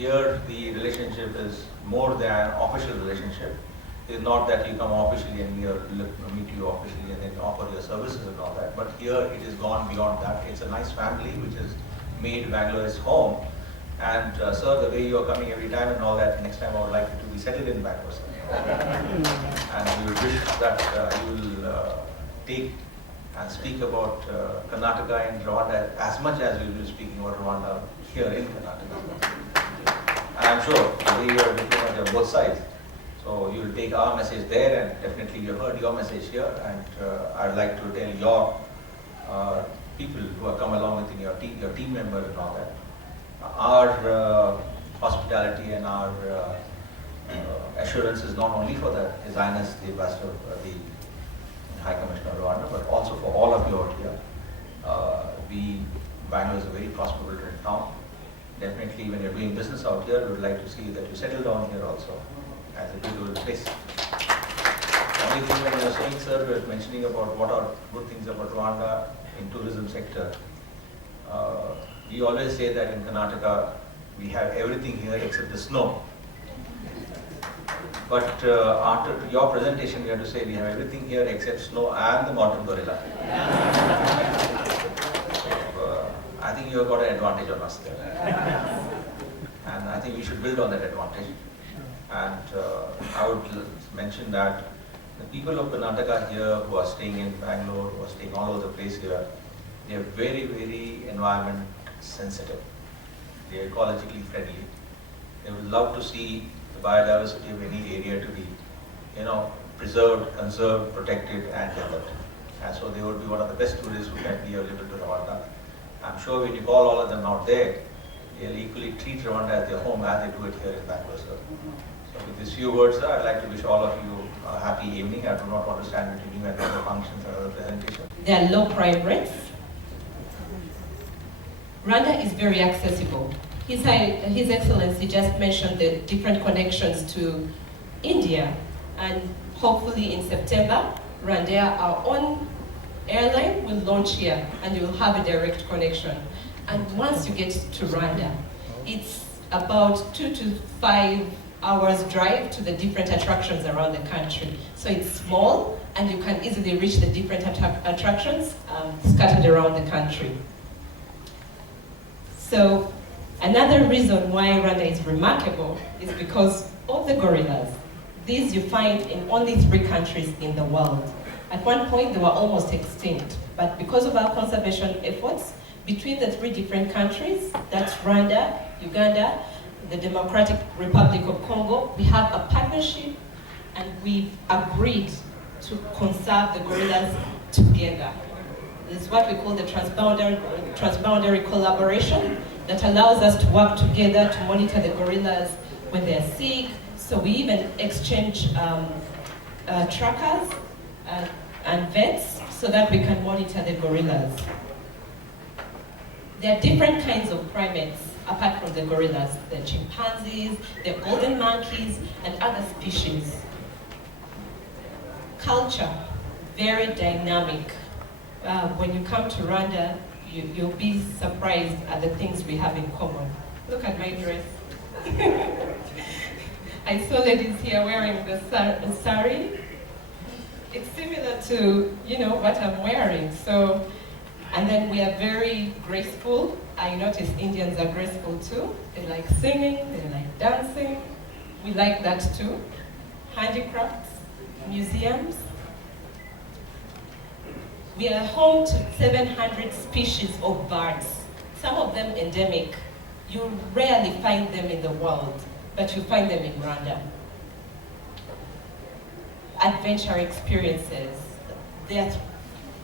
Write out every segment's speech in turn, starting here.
Here, the relationship is more than official relationship. It's not that you come officially and we meet you officially and then offer your services and all that. But here, it has gone beyond that. It's a nice family which has made Bangalore its home. And sir, the way you are coming every time and all that, next time I would like you to be settled in Bangalore, sir. And we wish that you will take and speak about Karnataka and Rwanda as much as we will be speaking about Rwanda here in Karnataka. And I'm sure we are diplomat on both sides. So you will take our message there, and definitely you heard your message here. And I'd like to tell your people who have come along with your team members and all that, our hospitality and our assurance is not only for His Highness the Ambassador, the High Commissioner of Rwanda, but also for all of you out here. Bangalore is a very prosperous town. Definitely, when you're doing business out here, we would like to see that you settle down here also as a beautiful place. The only thing when you're saying, sir, we're mentioning about what are good things about Rwanda in tourism sector. We always say that in Karnataka, we have everything here except the snow. But after your presentation, we have to say we have everything here except snow and the mountain gorilla. I think you have got an advantage on us there. And I think we should build on that advantage. And I would mention that the people of Karnataka here who are staying in Bangalore, who are staying all over the place here, they are very, very environment sensitive. They are ecologically friendly. They would love to see the biodiversity of any area to be, preserved, conserved, protected, and developed. And so they would be one of the best tourists who can be available to Rwanda. I'm sure when you call all of them out there, they'll equally treat Rwanda as their home as they do it here in Bangalore, sir. So with these few words, sir, I'd like to wish all of you a happy evening. I do not want to stand between you and other functions and other presentations. There are low crime rates. Rwanda is very accessible. His Excellency just mentioned the different connections to India, and hopefully in September, Rwanda, our own airline, will launch here and you will have a direct connection. And once you get to Rwanda, it's about 2 to 5 hours drive to the different attractions around the country. So it's small and you can easily reach the different attractions scattered around the country. So another reason why Rwanda is remarkable is because of the gorillas. These you find in only 3 countries in the world. At one point, they were almost extinct, but because of our conservation efforts, between the 3 different countries, that's Rwanda, Uganda, the Democratic Republic of Congo, we have a partnership and we've agreed to conserve the gorillas together. This is what we call the transboundary collaboration that allows us to work together to monitor the gorillas when they're sick. So we even exchange trackers and vets so that we can monitor the gorillas. There are different kinds of primates apart from the gorillas. The chimpanzees, the golden monkeys, and other species. Culture, very dynamic. When you come to Rwanda, you'll be surprised at the things we have in common. Look at my dress. I saw ladies here wearing the sari. It's similar to, what I'm wearing. So, and then we are very graceful. I notice Indians are graceful too. They like singing, they like dancing. We like that too. Handicrafts, museums. We are home to 700 species of birds, some of them endemic. You rarely find them in the world, but you find them in Rwanda. Adventure experiences. There's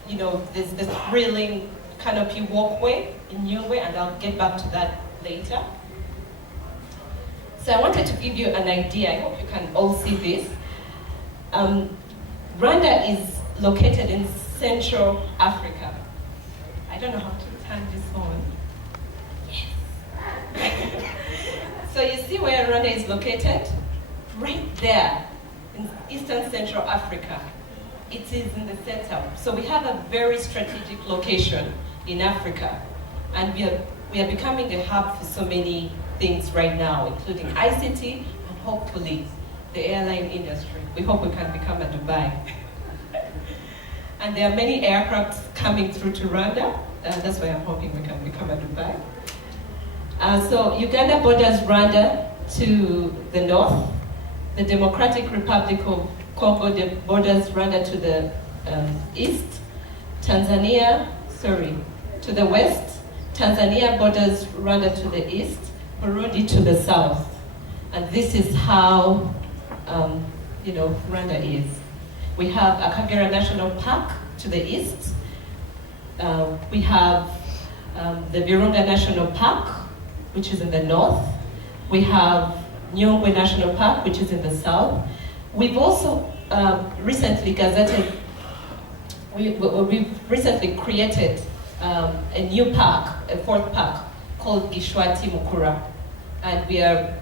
the thrilling canopy walkway in Nyungwe, and I'll get back to that later. So I wanted to give you an idea. I hope you can all see this. Rwanda is located in Central Africa. I don't know how to turn this on. Yes. So you see where Rwanda is located? Right there in Eastern Central Africa. It is in the center. So we have a very strategic location in Africa, and we are becoming a hub for so many things right now, including ICT and hopefully the airline industry. We hope we can become a Dubai. And there are many aircrafts coming through to Rwanda. That's why I'm hoping we can become a Dubai. So Uganda borders Rwanda to the north. The Democratic Republic of Congo borders Rwanda to the east. Tanzania, to the west. Tanzania borders Rwanda to the east. Burundi to the south. And this is how, Rwanda is. We have Akagera National Park to the east. We have the Virunga National Park, which is in the north. We have Nyungwe National Park, which is in the south. We've also recently gazetted, we've recently created a new park, a fourth park, called Gishwati Mukura. And we are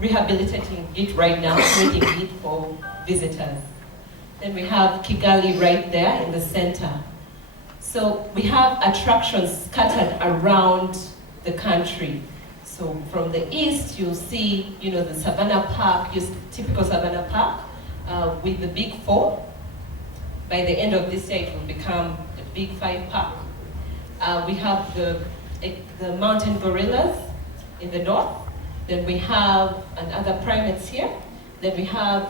rehabilitating it right now, creating it for visitors. Then we have Kigali right there in the center. So we have attractions scattered around the country. So from the east, you'll see, the Savannah Park, typical Savannah Park, with the Big Four. By the end of this year, it will become the Big Five Park. We have the mountain gorillas in the north. Then we have other primates here. Then we have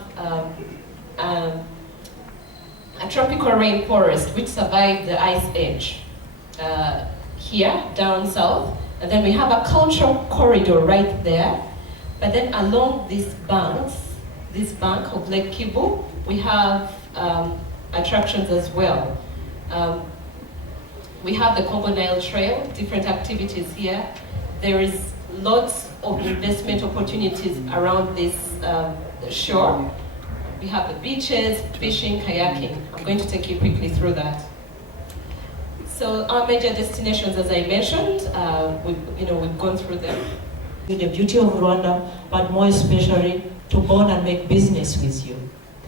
a tropical rainforest which survived the ice age here down south. And then we have a cultural corridor right there. But then along this bank of Lake Kivu, we have attractions as well. We have the Congo Nile Trail, different activities here. There is lots of investment opportunities around this shore. We have the beaches, fishing, kayaking. I'm going to take you quickly through that. So our major destinations, as I mentioned, we've gone through them. The beauty of Rwanda, but more especially to bond and make business with you.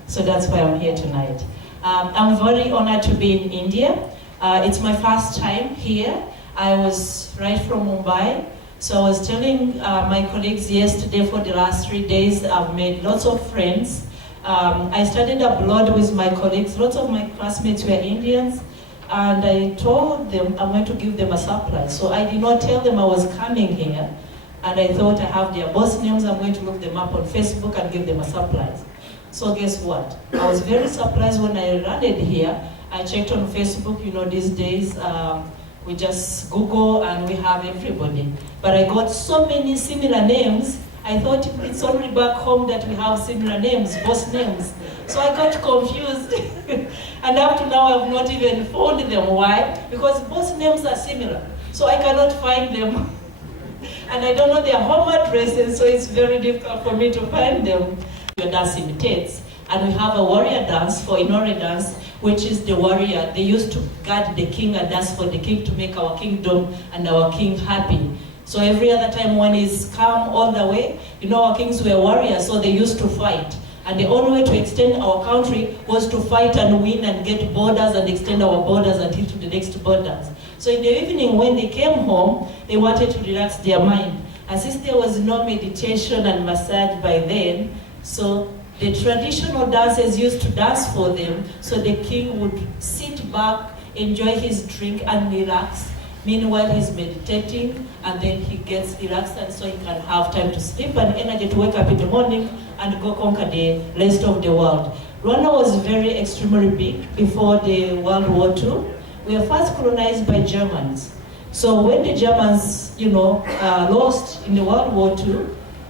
So that's why I'm here tonight. I'm very honored to be in India. It's my first time here. I was right from Mumbai. So I was telling my colleagues yesterday, for the last 3 days, I've made lots of friends. I studied abroad with my colleagues. Lots of my classmates were Indians. And I told them I'm going to give them a surprise. So I did not tell them I was coming here. And I thought I have their boss names. I'm going to look them up on Facebook and give them a surprise. So guess what? I was very surprised when I landed here. I checked on Facebook. These days we just Google and we have everybody. But I got so many similar names. I thought it's only back home that we have similar names, boss names. So I got confused. And up to now, I've not even found them. Why? Because both names are similar. So I cannot find them. And I don't know their home addresses, so it's very difficult for me to find them. Your dance imitates. And we have a warrior dance for Inore dance, which is the warrior. They used to guard the king and dance for the king to make our kingdom and our king happy. So every other time one is calm all the way, our kings were warriors, so they used to fight. And the only way to extend our country was to fight and win and get borders and extend our borders until to the next borders. So in the evening when they came home, they wanted to relax their mind. And since there was no meditation and massage by then, so the traditional dancers used to dance for them, so the king would sit back, enjoy his drink and relax. Meanwhile, he's meditating, and then he gets relaxed, and so he can have time to sleep and energy to wake up in the morning and go conquer the rest of the world. Rwanda was very extremely big before the World War II. We were first colonized by Germans. So when the Germans, lost in the World War II,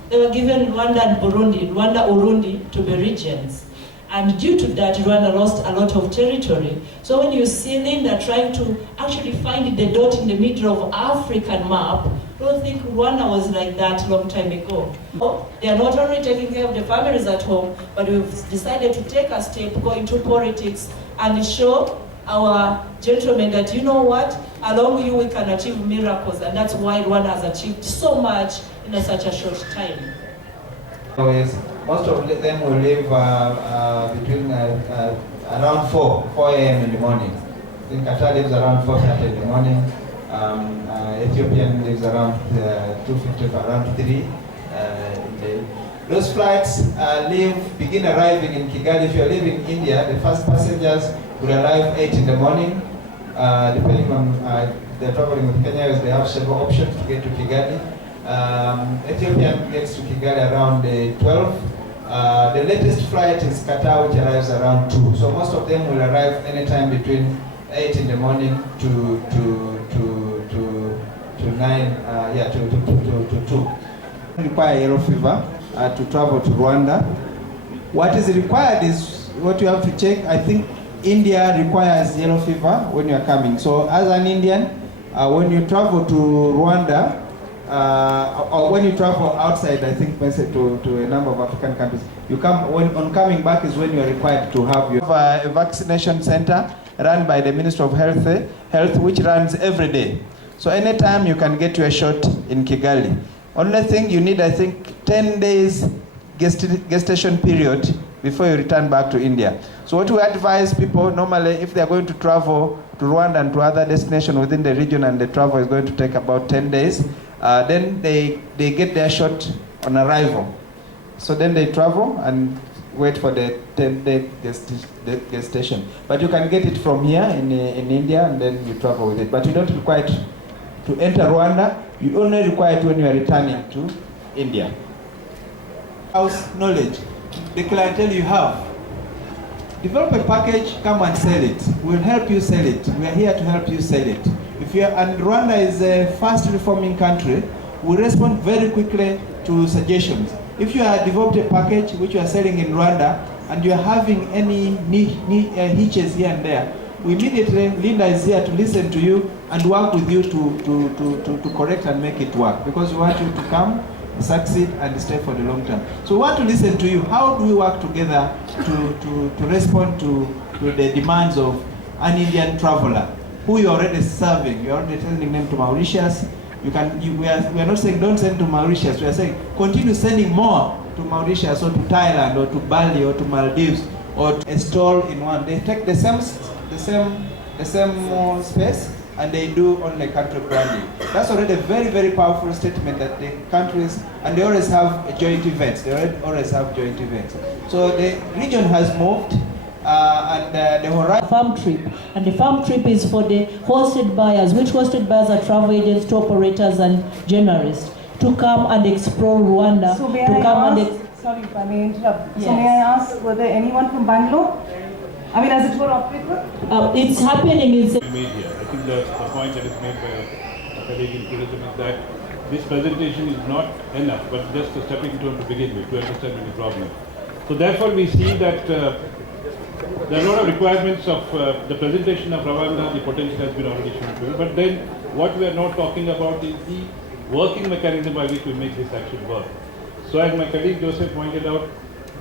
they were given Rwanda and Burundi, Urundi, to be regions. And due to that, Rwanda lost a lot of territory. So when you see Linda trying to actually find the dot in the middle of African map, don't think Rwanda was like that long time ago. They are not only taking care of the families at home, but we've decided to take a step, go into politics, and show our gentlemen that, along with you we can achieve miracles, and that's why Rwanda has achieved so much in such a short time. Most of them will leave between around 4 a.m. in the morning. I think Qatar leaves around 4:30 in the morning. Ethiopian leaves around 250, around 3 in the. Those flights begin arriving in Kigali. If you're leaving India, the first passengers will arrive 8 in the morning. Depending on they're traveling with Kenya, they have several options to get to Kigali. Ethiopian gets to Kigali around 12. The latest flight is Qatar, which arrives around 2. So most of them will arrive anytime between 8 in the morning to 9, to 2. Require yellow fever to travel to Rwanda. What is required is what you have to check. I think India requires yellow fever when you are coming. So as an Indian, when you travel to Rwanda, or when you travel outside, I think to a number of African countries, on coming back is when you are required to have a vaccination center run by the Ministry of Health, which runs every day. So anytime you can get your shot in Kigali. Only thing you need, I think, 10 days gestation period before you return back to India. So what we advise people, normally, if they are going to travel to Rwanda and to other destinations within the region, and the travel is going to take about 10 days, then they get their shot on arrival. So then they travel and wait for the 10-day gestation. But you can get it from here in India, and then you travel with it. But you don't require it to enter Rwanda. You only require it when you are returning to India. House knowledge, the clientele you have. Develop a package, come and sell it. We'll help you sell it. We are here to help you sell it. And Rwanda is a fast reforming country, we respond very quickly to suggestions. If you have developed a package which you are selling in Rwanda and you are having any hitches here and there, immediately Linda is here to listen to you and work with you to correct and make it work, because we want you to come, succeed and stay for the long term. So we want to listen to you. How do we work together to respond to the demands of an Indian traveler who you're already serving? You're already sending them to Mauritius. We are not saying don't send to Mauritius. We are saying continue sending more to Mauritius or to Thailand or to Bali or to Maldives or to install in one. They take the same space and they do only country branding. That's already a very, very powerful statement that the countries, and they always have joint events. So the region has moved, and the horizon. Farm trip, and the farm trip is for the hosted buyers, which hosted buyers are travel agents, tour operators, and journalists to come and explore Rwanda. So may I ask, sorry if I may interrupt. Yes. So may I ask, were there anyone from Bangalore? I mean, as a tour operator? It's happening in media. I think the point that is made by a colleague in tourism is that this presentation is not enough, but just a stepping stone to begin with, to understand the problem. So therefore we see that there are a lot of requirements of the presentation of Rwanda. The potential has been already shown to you, but then what we are not talking about is the working mechanism by which we make this actually work. So as my colleague Joseph pointed out,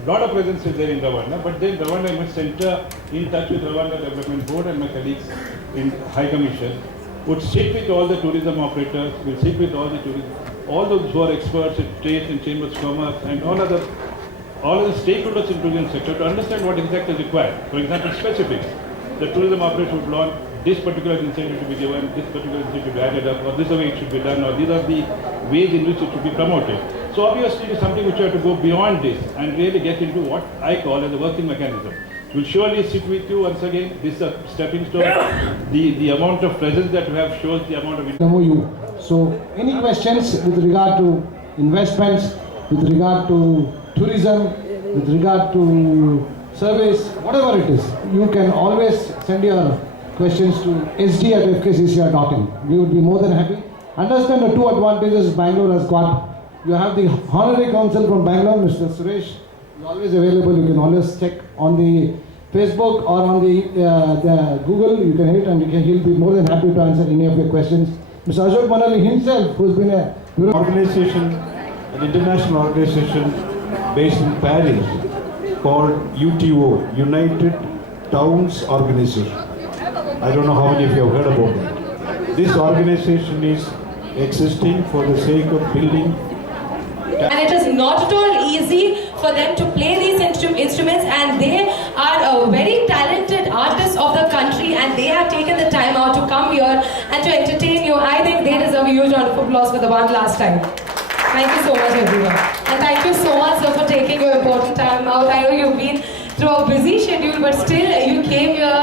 a lot of presence is there in Rwanda, but then Rwanda must enter in touch with Rwanda Development Board, and my colleagues in High Commission would sit with all the tourism operators, will sit with all those who are experts in trade and chambers of commerce and all other stakeholders in tourism sector to understand what exactly is required. For example, specifics. The tourism operators would launch this particular incentive to be given, this particular incentive to be added up, or this is the way it should be done, or these are the ways in which it should be promoted. So obviously it is something which you have to go beyond this and really get into what I call as a working mechanism. We'll surely sit with you once again. This is a stepping stone. The amount of presence that we have shows the amount of MOU. So any questions with regard to investments, with regard to tourism, with regard to service, whatever it is, you can always send your questions to sd@fkcci.in. We would be more than happy. Understand the two advantages Bangalore has got. You have the honorary counsel from Bangalore, Mr. Suresh, is always available. You can always check on the Facebook or on the Google. You can hit and he'll be more than happy to answer any of your questions. Mr. Ashok Manali himself, who's been an organization, an international organization based in Paris called UTO, United Towns Organization. I don't know how many of you have heard about it. This organization is existing for the sake of building. And it is not at all easy for them to play these instruments, and they are very talented artists of the country, and they have taken the time out to come here and to entertain you. huge round of applause for the one last time. Thank you so much, everyone. And thank you so much, sir, for taking your important time out. I know you've been through a busy schedule, but still you came here